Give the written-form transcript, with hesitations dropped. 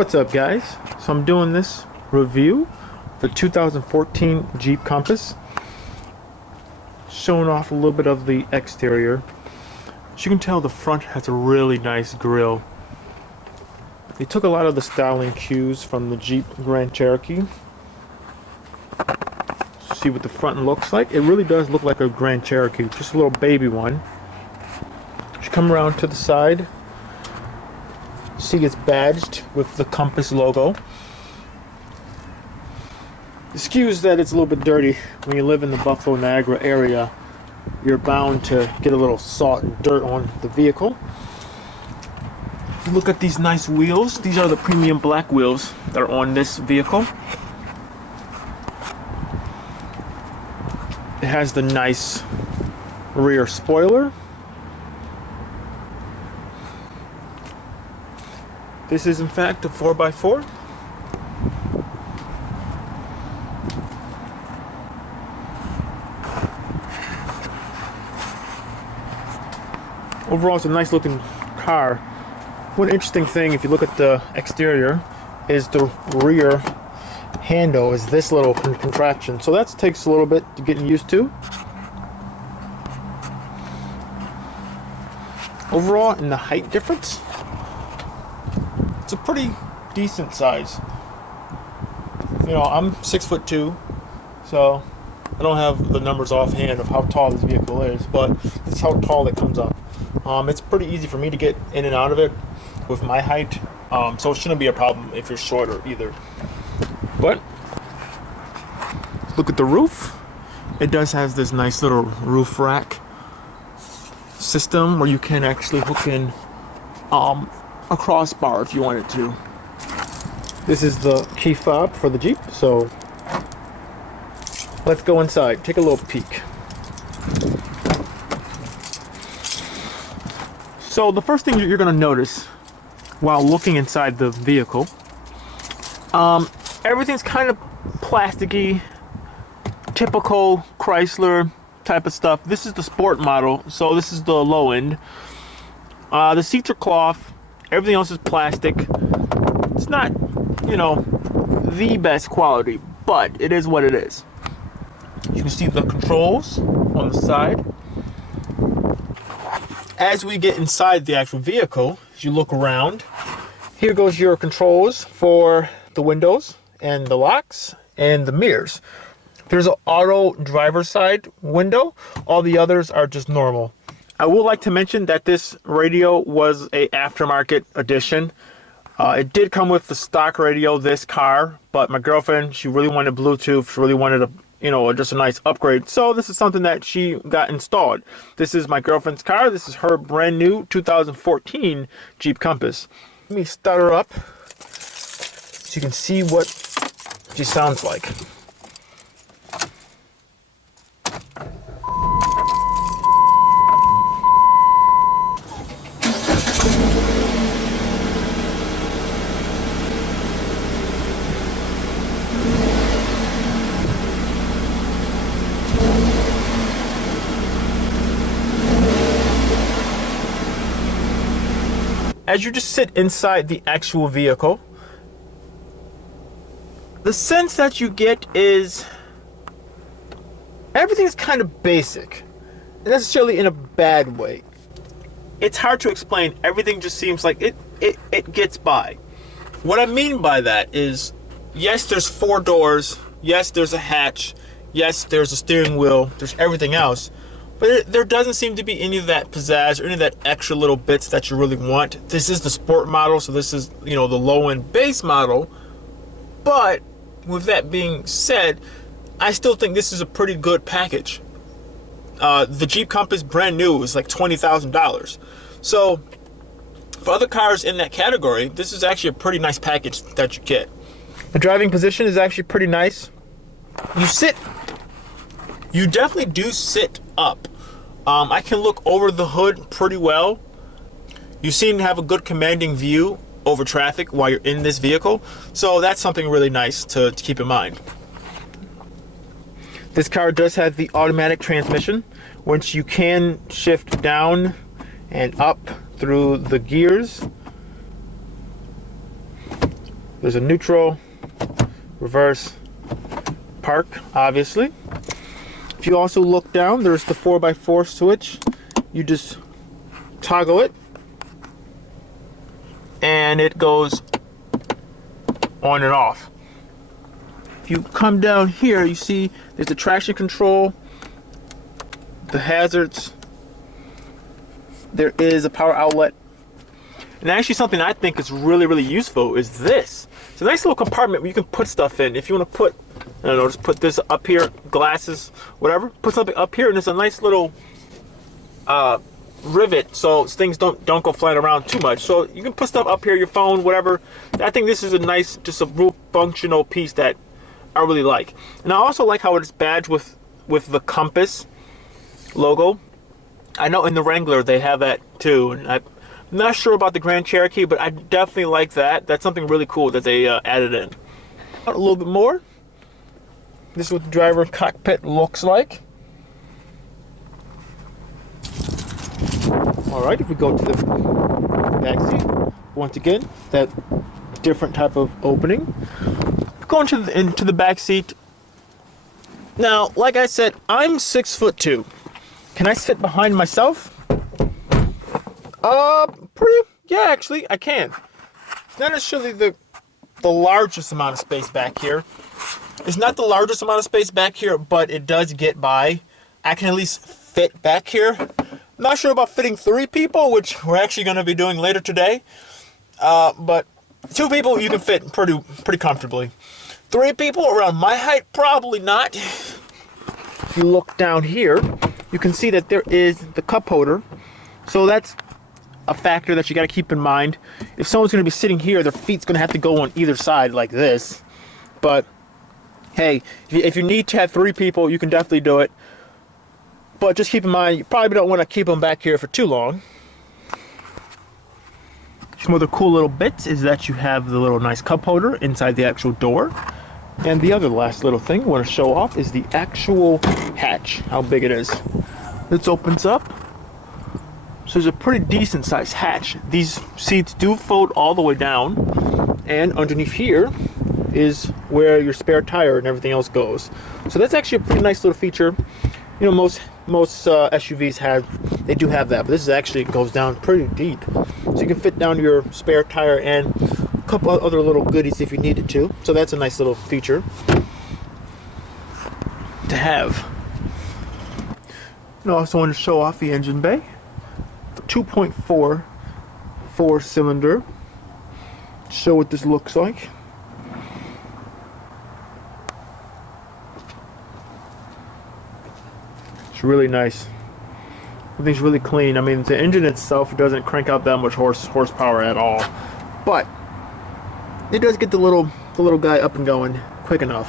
What's up, guys? So I'm doing this review for 2014 Jeep Compass, showing off a little bit of the exterior. As you can tell, the front has a really nice grille. They took a lot of the styling cues from the Jeep Grand Cherokee. See what the front looks like. It really does look like a Grand Cherokee, just a little baby one. As you come around to the side, see it's badged with the Compass logo. Excuse that it's a little bit dirty. When you live in the Buffalo Niagara area, you're bound to get a little salt and dirt on the vehicle. Look at these nice wheels. These are the premium black wheels that are on this vehicle. It has the nice rear spoiler. This is in fact a 4x4. Overall, it's a nice looking car. One interesting thing, if you look at the exterior, is the rear handle is this little contraption. So that takes a little bit to get used to. Overall, in the height difference, it's a pretty decent size. You know, I'm 6'2", so I don't have the numbers offhand of how tall this vehicle is, but this is how tall it comes up. It's pretty easy for me to get in and out of it with my height, so it shouldn't be a problem if you're shorter either. But look at the roof. It does have this nice little roof rack system where you can actually hook in a crossbar if you wanted to. This is the key fob for the Jeep, so let's go inside, take a little peek. So the first thing you're going to notice while looking inside the vehicle, everything's kind of plasticky, typical Chrysler type of stuff. This is the sport model, so this is the low end. The seats are cloth, everything else is plastic. It's not, you know, the best quality, but it is what it is. You can see the controls on the side. As we get inside the actual vehicle, as you look around, here goes your controls for the windows and the locks and the mirrors. There's an auto driver's side window. All the others are just normal. I would like to mention that this radio was a aftermarket edition. It did come with the stock radio, this car, but my girlfriend, she really wanted Bluetooth. She really wanted a, you know, just a nice upgrade. So this is something that she got installed. This is my girlfriend's car. This is her brand new 2014 Jeep Compass. Let me start her up so you can see what she sounds like. As you just sit inside the actual vehicle, the sense that you get is everything's kind of basic, not necessarily in a bad way. It's hard to explain. Everything just seems like it gets by. What I mean by that is, yes, there's 4 doors, yes, there's a hatch, yes, there's a steering wheel, there's everything else. But there doesn't seem to be any of that pizzazz or any of that extra little bits that you really want. This is the sport model, so this is, you know, the low-end base model. But with that being said, I still think this is a pretty good package. The Jeep Compass brand new is like $20,000. So for other cars in that category, this is actually a pretty nice package that you get. The driving position is actually pretty nice. You definitely do sit up. I can look over the hood pretty well. You seem to have a good commanding view over traffic while you're in this vehicle, so that's something really nice to keep in mind. This car does have the automatic transmission, which you can shift down and up through the gears. There's a neutral, reverse, park, obviously. If you also look down, there's the 4x4 switch. You just toggle it, and it goes on and off. If you come down here, you see there's the traction control, the hazards. There is a power outlet. And actually something I think is really, really useful is this. It's a nice little compartment where you can put stuff in. If you want to put, I don't know, just put this up here, glasses, whatever. Put something up here, and there's a nice little rivet so things don't go flying around too much. So you can put stuff up here, your phone, whatever. I think this is a nice, just a real functional piece that I really like. And I also like how it's badged with the compass logo. I know in the Wrangler they have that too, and I'm not sure about the Grand Cherokee, but I definitely like that. That's something really cool that they added in. A little bit more. This is what the driver cockpit looks like. Alright, if we go to the back seat, once again, that different type of opening. Going into the back seat. Now, like I said, I'm 6'2". Can I sit behind myself? Yeah, actually, I can. It's not necessarily the largest amount of space back here. It's not the largest amount of space back here, but it does get by. I can at least fit back here. I'm not sure about fitting 3 people, which we're actually going to be doing later today. But 2 people you can fit pretty comfortably. 3 people around my height, probably not. If you look down here, you can see that there is the cup holder. So that's a factor that you got to keep in mind. If someone's going to be sitting here, their feet's going to have to go on either side like this. But hey, if you need to have 3 people, you can definitely do it. But just keep in mind, you probably don't want to keep them back here for too long. Some other cool little bits is that you have the little nice cup holder inside the actual door. And the other last little thing I want to show off is the actual hatch, how big it is. This opens up. So there's a pretty decent sized hatch. These seats do fold all the way down. And underneath here is where your spare tire and everything else goes. So that's actually a pretty nice little feature. You know, most SUVs they do have that, but this is actually goes down pretty deep. So you can fit down your spare tire and a couple other little goodies if you needed to. So that's a nice little feature to have. And I also want to show off the engine bay. 2.4 4-cylinder. Show what this looks like. It's really nice. Everything's really clean. I mean, the engine itself doesn't crank out that much horsepower at all, but it does get the little guy up and going quick enough.